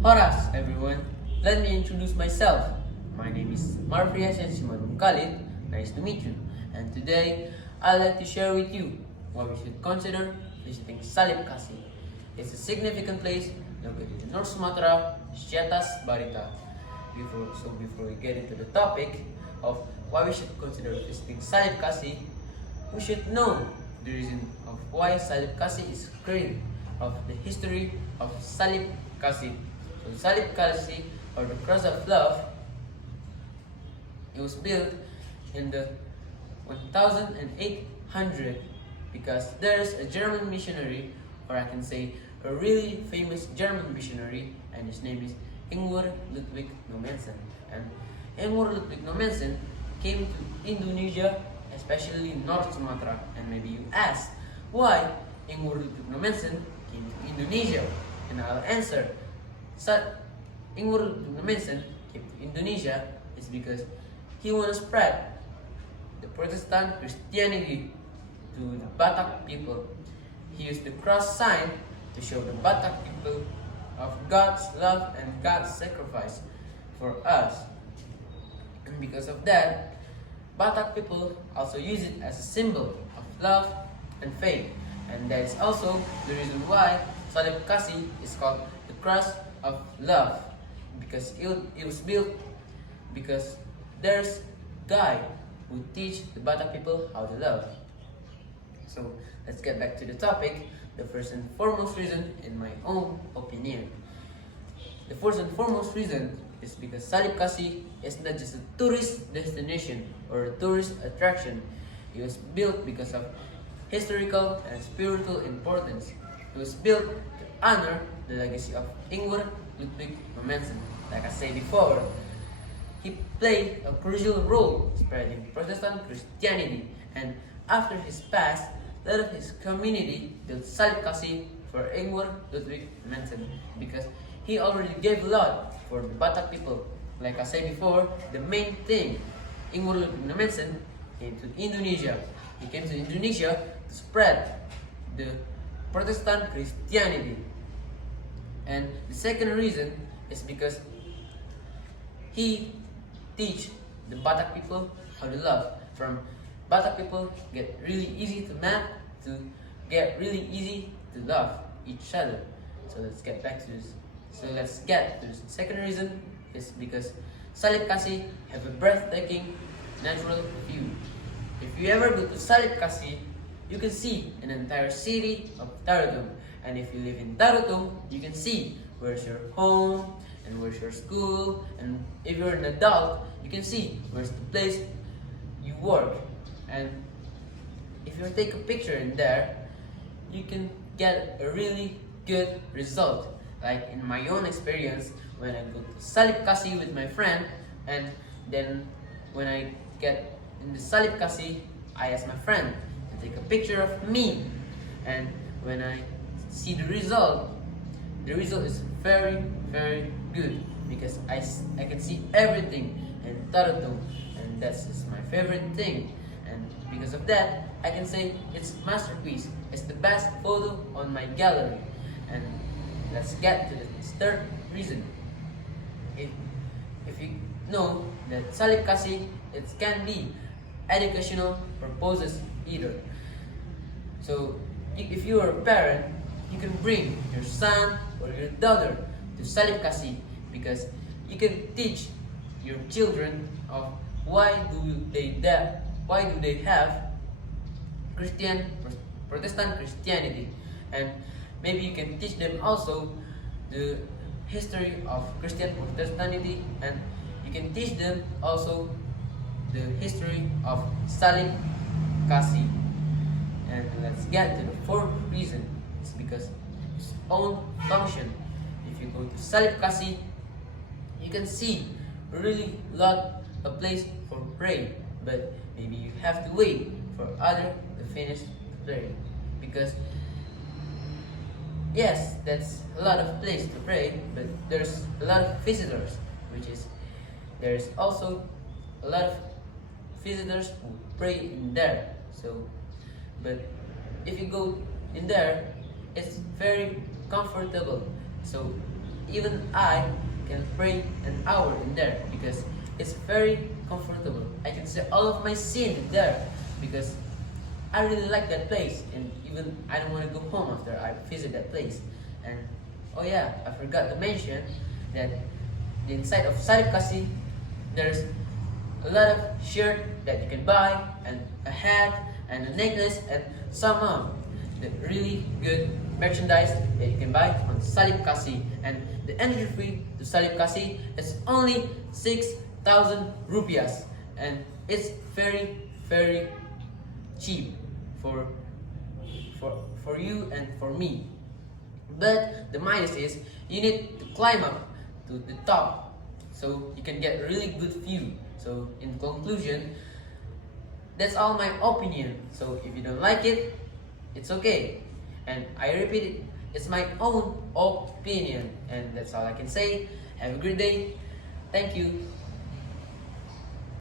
Horas everyone, let me introduce myself. My name is Marfrias Simanung Khalid, nice to meet you. And today, I'd like to share with you what we should consider visiting Salib Kasih. It's a significant place located in North Sumatra, Syatas Barita. Before we get into the topic of why we should consider visiting Salib Kasih, we should know the reason of why Salib Kasih is created, of the history of Salib Kasih. So Salib Kasih, or the Cross of Love, it was built in the 1800 because there's a German missionary, or I can say a really famous German missionary, and his name is Ingwer Ludwig Nommensen. And Ingwer Ludwig Nommensen came to Indonesia, especially North Sumatra. And maybe you ask, why Ingwer Ludwig Nommensen came to Indonesia? And I'll answer. Ingwer Ludwig Nommensen came to Indonesia is because he want to spread the Protestant Christianity to the Batak people. He used the cross sign to show the Batak people of God's love and God's sacrifice for us. And because of that, Batak people also use it as a symbol of love and faith. And that's also the reason why Salib Kasih is called the Cross of Love, because it was built because there's a guy who teach the Batak people how to love. So let's get back to the topic. The first and foremost reason, in my own opinion, the first and foremost reason is because Salib Kasih is not just a tourist destination or a tourist attraction. It was built because of historical and spiritual importance. It was built to honor the legacy of Ingwer Ludwig Nommensen. Like I said before, he played a crucial role spreading Protestant Christianity, and after his past, a lot of his community built Salib Kasih for Ingwer Ludwig Nommensen because he already gave a lot for the Batak people. Like I said before, the main thing, Ingwer Ludwig Nommensen came to Indonesia. He came to Indonesia to spread the Protestant Christianity. And the second reason is because he teach the Batak people how to love. From Batak people get really easy to mad to get really easy to love each other. So let's get back to this. So let's get to the second reason is because Salib Kasih have a breathtaking natural view. If you ever go to Salib Kasih, you can see an entire city of Tarutung. And if you live in Tarutung, you can see where's your home and where's your school. And if you're an adult, you can see where's the place you work. And if you take a picture in there, you can get a really good result. Like in my own experience, when I go to Salib Kasih with my friend, and then when I get in the Salib Kasih, I ask my friend to take a picture of me. And when I see the result is very, very good because I can see everything in Tarutung, and that's just my favorite thing. And because of that, I can say it's masterpiece. It's the best photo on my gallery. And let's get to the third reason. If you know that Salib Kasih, it can be educational purposes either. So if you are a parent, you can bring your son or your daughter to Salib Kasih because you can teach your children of why do they have Protestant Christianity, and maybe you can teach them also the history of Christian Protestanity, and you can teach them also the history of Salib Kasih. And let's get to the fourth reason. It's because its own function. If you go to Salib Kasih, you can see really lot of place for pray, but maybe you have to wait for other to finish prayer because yes, that's a lot of place to pray, but there's a lot of visitors, which is there's also a lot of visitors who pray in there. So, but if you go in there, it's very comfortable. So even I can pray an hour in there because it's very comfortable. I can say all of my sin in there because I really like that place, and even I don't want to go home after I visit that place. And oh yeah, I forgot to mention that the inside of se-Kabupaten there's a lot of shirt that you can buy, and a hat, and a necklace, and some the really good merchandise that you can buy on se-Kabupaten. And the entry fee to se-Kabupaten is only 6,000 rupiahs, and it's very cheap for you and for me. But the minus is you need to climb up to the top so you can get really good view. So in conclusion, that's all my opinion. So if you don't like it, it's okay. And I repeat it, it's my own opinion. And that's all I can say. Have a great day. Thank you.